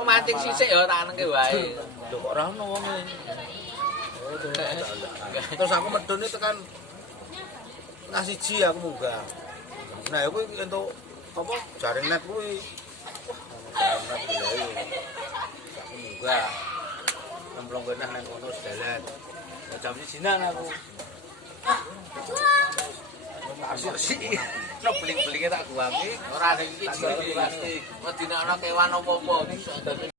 mau mancing sisik ya tak nengke wae. Lho kok ora ono wonge. Terus aku medhone tekan tengah siji aku munggah. Nah, kuwi entuk apa jaring net kuwi. Jaring net kuwi. Aku munggah. Nemplong kene nang kono dalan. Jam 1 aku. Asik-asik. Nek bling-blinge tak guwangi, Ora ada iki ciri pasti. Medine ana kewan apa-apa bisa.